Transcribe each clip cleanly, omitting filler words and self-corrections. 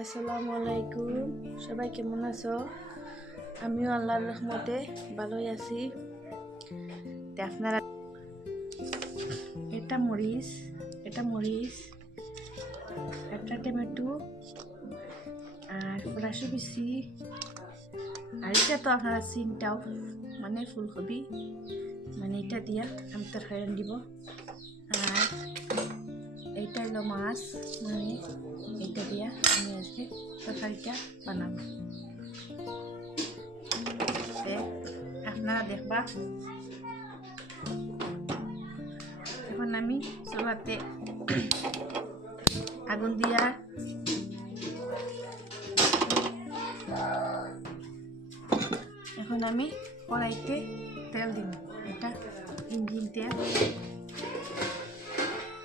আসসালামু আলাইকুম, সবাই কেমন আছো? আমিও আল্লাহর রহমতে ভালোই আছি। আপনারা এটা মরিচ, একটা টমেটো আর ফরাসি বিচি, আর এটা তো আপনারা চিনটাও মানে ফুলকপি, মানে এটা দিয়া আমি তরকারি দিব। আর এইটা হলো মাছ, মানে এটা দিয়া আমি আজকে তরকারিটা বানাবো। আপনারা দেখবা। এখন আমি চুলাতে আগুন দিয়া এখন আমি কড়াইতে তেল দিব। এটা ইঞ্জিন তেল।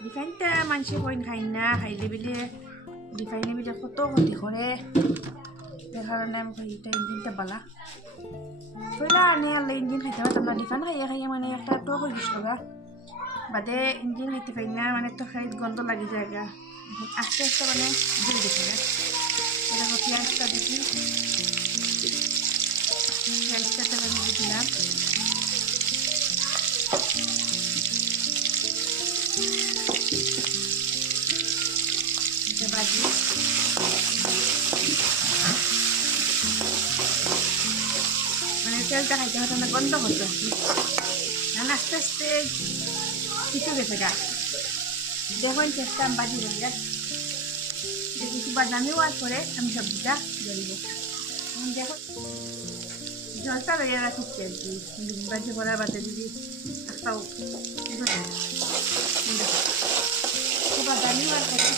রিফাইনটা মানুষে কইন খাই না, খাইলে বিলে রিফাইনে বিলে কত ক্ষতি করে, তার কারণে আমি কই এটা ইঞ্জিনটা বালা। পয়লা আনে আল্লাহ ইঞ্জিন খাইতে পারতাম না, রিফাইন খাইয়ে মানে একটা তো হয়ে গেছিল গা, বাদে ইঞ্জিন খাইতে পারি না, মানে তরকারির গন্ধ লাগি যায় গা। আস্তে আস্তে মানে জল দিতে গা। এরকম পেঁয়াজটা দিচ্ছি, পেঁয়াজটা তেলের মধ্যে দিলাম। বাজি মানে তেলটা খাইতে হতো না, গন্ধ হতো। আস্তে আস্তে কিছু গেছে গা। দেখুন চেষ্টা আমি বাজি হয়ে যায়, কিছু বাদামি হওয়ার পরে আমি সবজিটা জ্বলব। দেখো জলটা লইয়া রাখিচ্ছে আর কি, বাজি করার বাদে যদি একটাও বাদামি হওয়ার পরে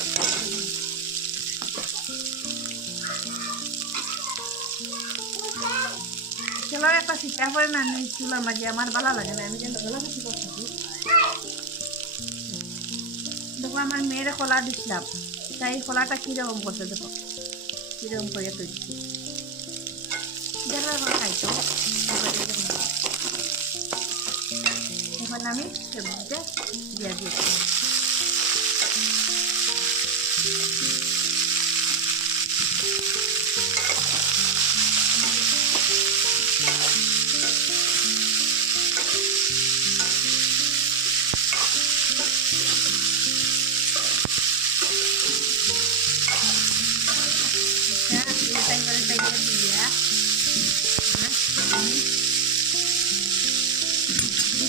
চুলার একটা সিটা করে না, আমি চুলার মাঝে আমার ভালো লাগে না, আমি যেন ভালো কিছু করছি। দেখো আমার মেয়ের খোলা দিচ্ছিলাম, তাই খোলাটা কীরকম করছে, দেখো কীরকম করে তৈরি দেখার পর খাইতো। এখন আমি সবজিটা দিয়ে দিয়েছি।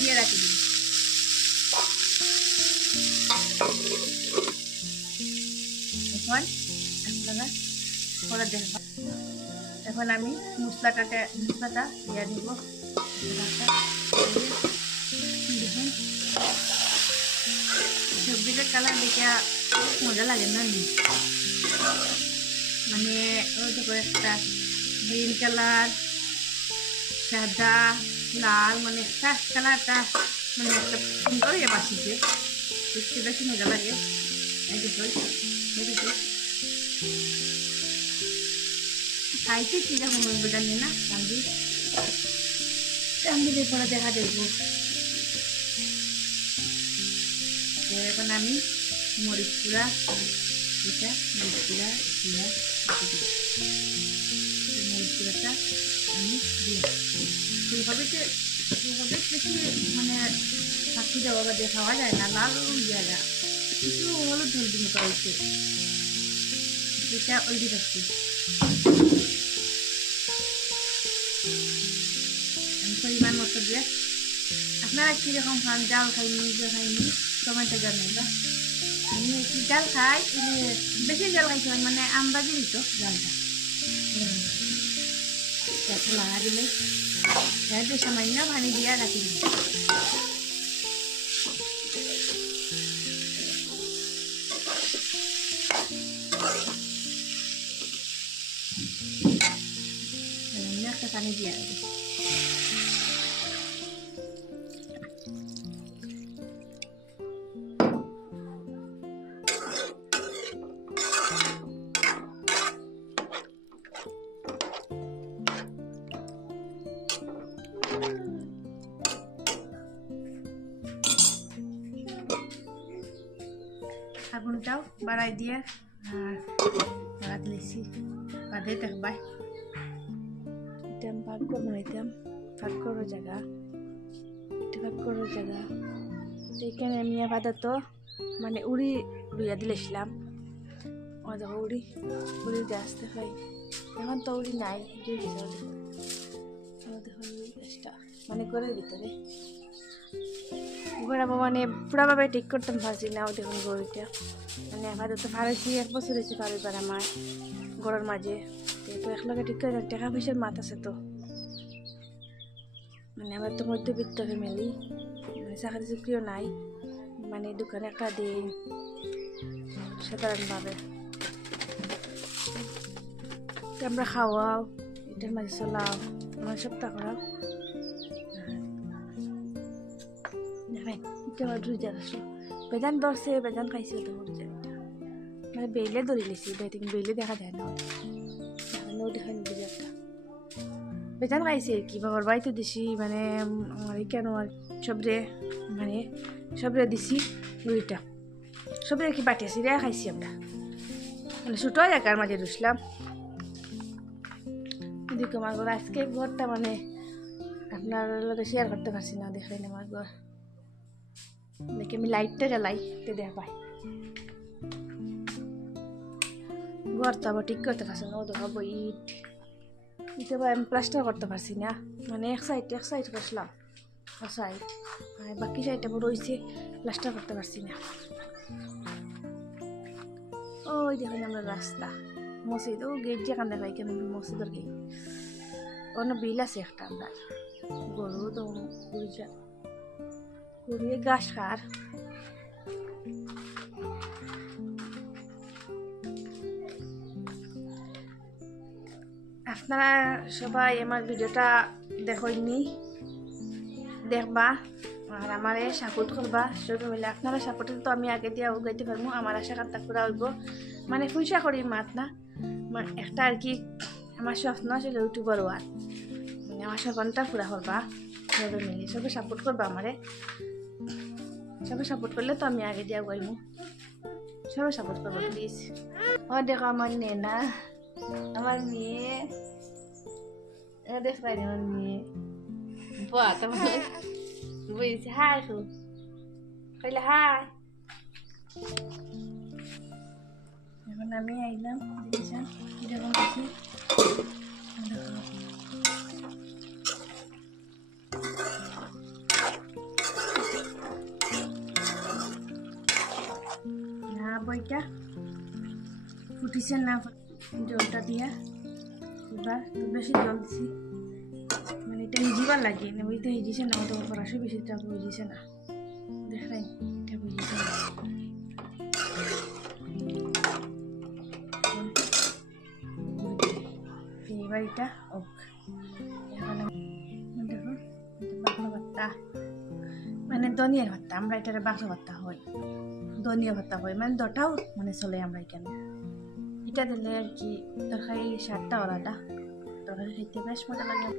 দিয়ে রাখি দিই। এখন আপনারা করে দেখবেন। এখন আমি মশলাটা দিয়ে দিব। দেখুন সবজিটার কালার দেখে মজা লাগে না, মানে ওই দেখো একটা গ্রিন কালার, সাদা, লাল, মানে একটা কালারটা মানে একটা সুন্দর ইয়ে বাসিছে, দেখতে বেশি মজা লাগে। এই দেখো খাইতে কীরকম হইব জানি না, রান্ধিলে পরে দেখা দেখবো। এখন আমি মরিচ গুঁড়া, এটা মরিচ গুঁড়া মরিচ গুঁড়াটা আমি দিই। ফুলকপিতে বেশি মানে ফাঁকি দেওয়া বা দিয়ে খাওয়া যায় না, লাল জায়গা কিছু হলুদ হলদি মতো হয়েছে, এটা ওই দিয়ে রাখছি। পরিমাণ মতো দিয়ে আপনারা কীরকম খান, জাল খাইনি টমেটো জানাইবা। আমি একটু জাল খাই, বেশি জাল খাইতে হয়, মানে আমবাজি দিত জালটা লাগা দিলে সামান্য পানি দিয়া রাখি দিই। একটা পানি দিয়া রাখি। আগুনটাও বাড়াই দিয়ে আর দিলেছি বাদে দেখবাই এটা পাকঘর বানাইতাম পাকঘরের জায়গা এটা পাকঘরের জায়গা এখানে আমি আপাতত মানে উড়ি লইয়া দিলেছিলাম ও দেখো উড়ির গাছ দেখাই এখন তো উড়ি নাই দেখো উড়ি গাছটা মানে ঘরের ভিতরে ঘোরাবো মানে পুরাভাবে ঠিক করতাম পারছি না দেখুন গরুটা মানে আপাতত পারেছি 1 বছর হয়েছে পারিবার আমার ঘরের মাঝে তো একলগে ঠিক করে টাকা পয়সার মাত আছে তো মানে আমার তো মধ্যবিত্ত ফ্যামিলি মানে চাকরি চুকরিও নাই মানে দোকানে একটা দিই সাধারণভাবে আমরা খাওয়াও এটার মাঝে চলাও আমার সপ্তাহ করাও বেজান ধরছে বেজান খাইছে তো মানে বেইলে ধরে লিছি বেইলে দেখা যায় না দেখা নিবি একটা বেজান খাইছে আর কি বাবার বাড়িতে দিছি মানে আমার কেন সবরে দিছি দুইটা সবরে কি বাটিয়েছি রে খাইছি আমরা মানে ছোটো জায়গার মাঝে ঢুসলাম এদিকে আমার ঘর আজকে ঘরটা মানে আপনার লোকে শেয়ার করতে পারছি না দেখলেন আমার ঘর দেখি আমি লাইটটা জ্বালাই তো দেখা পাই ঘরটা আবার ঠিক করতে পারছি না ও দেখাবো ইট এবার আমি প্লাস্টার করতে পারছি না মানে এক সাইড করছিলাম সাইড আর বাকি সাইডটা রয়েছে প্লাস্টার করতে পারছি না ওই দেখুন আমরা রাস্তা মসজিদ ও গেট যেখান দেখাই কেন মসজিদের গেট অন্য বিল আছে একটা আমরা গরু তো গরুয়ে ঘাস খার আপনারা সবাই আমার ভিডিওটা দেখেননি দেখবা আর আমারে সাপোর্ট করবা সবাই মিলে আপনারা সাপোর্টে তো আমি আগে দিয়ে উগাইতে পারবো আমার আশা কান্তা করা হইব মানে পয়সা করি মাত না একটা আর কি আমার স্বপ্ন ছিল ইউটিউবার হওয়ার মানে আমার স্বপ্নটা পুরা করবা সবাই মিলে সবাই সাপোর্ট করবা আমারে সবাই সাপোর্ট করলে তো আমি আগে দিয়ে উগাইব সবাই সাপোর্ট করবো প্লিজ ও দেখো আমার নেনা আমার মেয়ে দেখ পাই আমার মেয়ে বলছি হাই কইলে হাই এখন আমি আইলাম দেখেছেন এরকম দেখি না বইটা ফুটিছে না জলটা দিয়া এবার তো বেশি জল দিছি মানে এটা হিজিবার লাগে না ওই তো হিজিছে না ওটা পরাশো বেশিটা বুঝিছে না দেখলেন এটা বুঝিছে না এবার এটা ওক এখন দেখো বাংলা ভাত্তা মানে ধনিয়ার ভাত্তা আমরা এটার বাংলা ভাত্তা হয় ধনিয়া ভাত্তা হয় মানে দটাও মানে চলে আমরা এখানে এটা দিলে আর কি তরকারি স্বাদটা আলাদা তরকারি খেতে বেশ মজা লাগে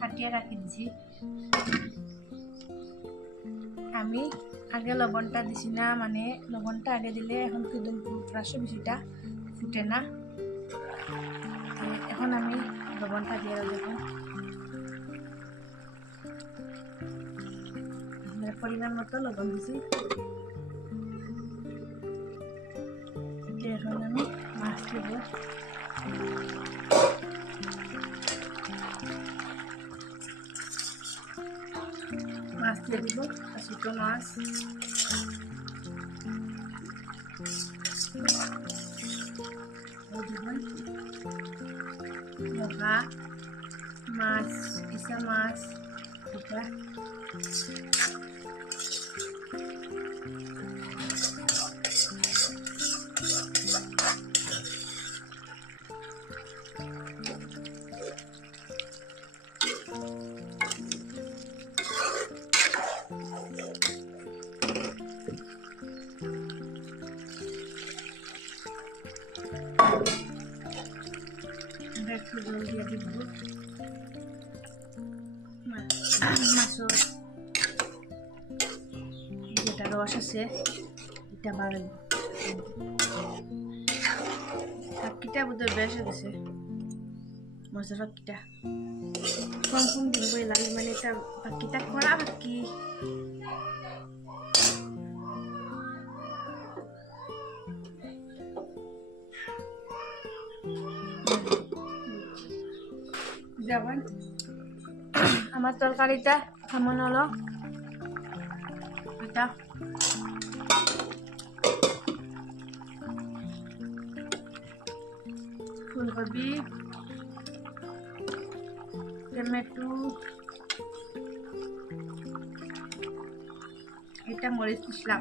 কাটিয়ে রাখি দিছি আমি আগে লবণটা দিছি না মানে লবণটা আগে দিলে এখন কিন্তু রাসো বেশিটা ফুটে না এখন আমি লবণটা দিয়ে দেখুন পরিমাণ মতো লবণ দিছি এখন আমি মাছ দেব মাছ দিয়ে দিব ছোটো মাছ মহা মাছ ইসা মাছ এটা মাছর যেটা রস আছে এটা বাড়াই ফাঁকিটা বোধহয় বেশ গেছে মাছের ফাঁকিটা কম কম দিন বই লাগে মানে এটা ফাঁকিটা করা ফাঁকি যেমন আমার তরকারিটা কেমন হলো এটা ফুলকপি টমেটো এটা মরিচ পিসলাম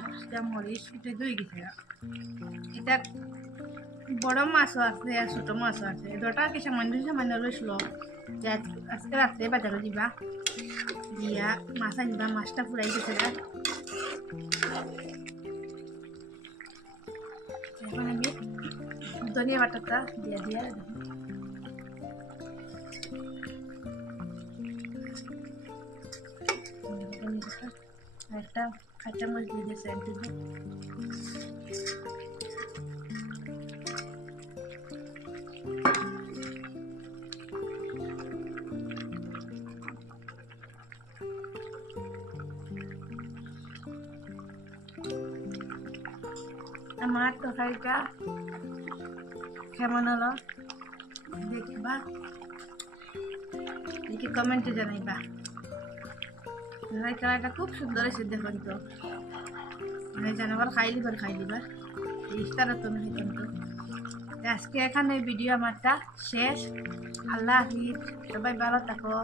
একটা মরিচ এটা দুই গেছে এটা বড় মাছও আছে আর ছোট মাছও আছে দুটা কি সামান্য সামান্য লইছিল যে আজকে রাত্রে বাজারে দিবা দিয়া মাছ আনবা মাছটা ফুরাই গেছে গা এখন আমি ধনিয়া বাটাটা দিয়া দিয়া একটা কাঁচা মরিচ দিয়ে দিয়েছে একদিন আমার তরকারিটা কেমন হলো দেখবা দেখি কমেন্টে জানাইবা তরকারিটা খুব সুন্দর হয়েছে দেখুন তো মানে জানাবার খাই লিবার ইস্তারা তো আমি খাইতাম তো আজকে এখানে ভিডিও আমারটা শেষ আল্লাহ হাফিজ সবাই ভালো থাকো